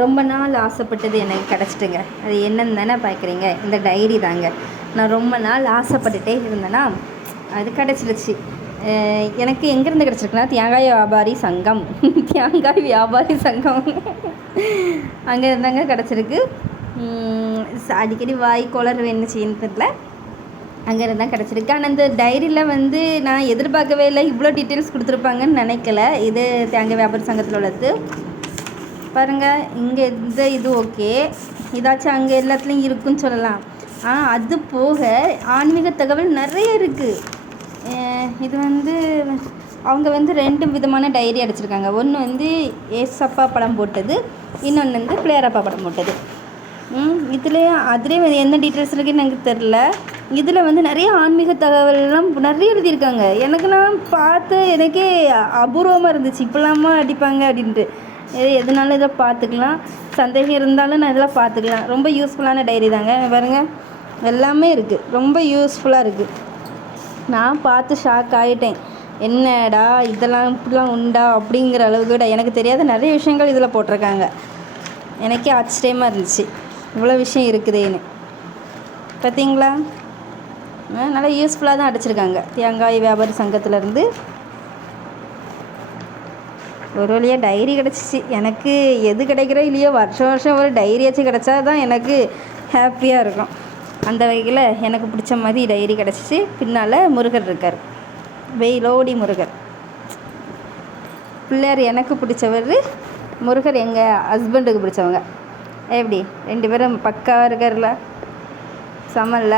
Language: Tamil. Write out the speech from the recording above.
ரொம்ப நாள் ஆசைப்பட்டது எனக்கு கிடச்சிட்டுங்க. அது என்னன்னு தானே பார்க்குறீங்க, இந்த டைரி தாங்க. நான் ரொம்ப நாள் ஆசைப்பட்டுட்டே இருந்தேன்னா அது கிடச்சிருச்சு. எனக்கு எங்கேருந்து கிடச்சிருக்குன்னா தேங்காய் வியாபாரி சங்கம் தேங்காய் வியாபாரி சங்கம் அங்கே இருந்தாங்க கிடச்சிருக்கு. அடிக்கடி வாய் குளறு என்ன செய்யணும் தெரியல, அங்கே இருந்தால் கிடச்சிருக்கு. ஆனால் இந்த டைரியில் வந்து நான் எதிர்பார்க்கவே இல்லை, இவ்வளோ டீட்டெயில்ஸ் கொடுத்துருப்பாங்கன்னு நினைக்கல. இது தேங்காய் வியாபாரி சங்கத்தில் உள்ளது பாருங்கள். இங்கே இது ஓகே, இதாச்சும் அங்கே எல்லாத்துலேயும் இருக்குன்னு சொல்லலாம். அது போக ஆன்மீக தகவல் நிறைய இருக்குது. இது வந்து அவங்க வந்து 2 விதமான டைரி அடிச்சிருக்காங்க. ஒன்று வந்து ஏசப்பா படம் போட்டது, இன்னொன்று வந்து பிள்ளையாரப்பா படம் போட்டது. அதுலேயே என்ன டீட்டெயில்ஸ் இருக்குன்னு எனக்கு தெரில. இதில் வந்து நிறைய ஆன்மீக தகவல்லாம் நிறைய எழுதியிருக்காங்க. நான் பார்த்து எனக்கே அபூர்வமாக இருந்துச்சு, இப்படிலாமா அடிப்பாங்க அப்படின்ட்டு. எதுனாலும் இதை பார்த்துக்கலாம், சந்தேகம் இருந்தாலும் நான் இதெல்லாம் பார்த்துக்கலாம். ரொம்ப யூஸ்ஃபுல்லான டைரி தாங்க. பாருங்கள், எல்லாமே இருக்குது, ரொம்ப யூஸ்ஃபுல்லாக இருக்குது. நான் பார்த்து ஷாக் ஆகிட்டேன். என்னடா இதெல்லாம் இப்படிலாம் உண்டா அப்படிங்கிற அளவுக்கு கூட எனக்கு தெரியாத நிறைய விஷயங்கள் இதில் போட்டிருக்காங்க. எனக்கே ஆச்சரியமாக இருந்துச்சு, இவ்வளோ விஷயம் இருக்குதேன்னு. பார்த்தீங்களா, நல்லா யூஸ்ஃபுல்லாக தான் அடிச்சிருக்காங்க தேங்காய் வியாபாரி சங்கத்திலேருந்து. ஒரு வழியாக டைரி கிடச்சிச்சு. எனக்கு எது கிடைக்கிறோ இல்லையோ வருஷம் வருஷம் ஒரு டைரியாச்சும் கிடச்சா தான் எனக்கு ஹாப்பியாக இருக்கும். அந்த வகையில் எனக்கு பிடிச்ச மாதிரி டைரி கிடச்சிச்சு. பின்னால் முருகர் இருக்கார், வெயிலோடி முருகர். பிள்ளையார் எனக்கு பிடிச்சவர், முருகர் எங்கள் ஹஸ்பண்டுக்கு பிடிச்சவங்க. எப்படி 2 பேரும் பக்காவாக இருக்கார்ல, சமல்ல.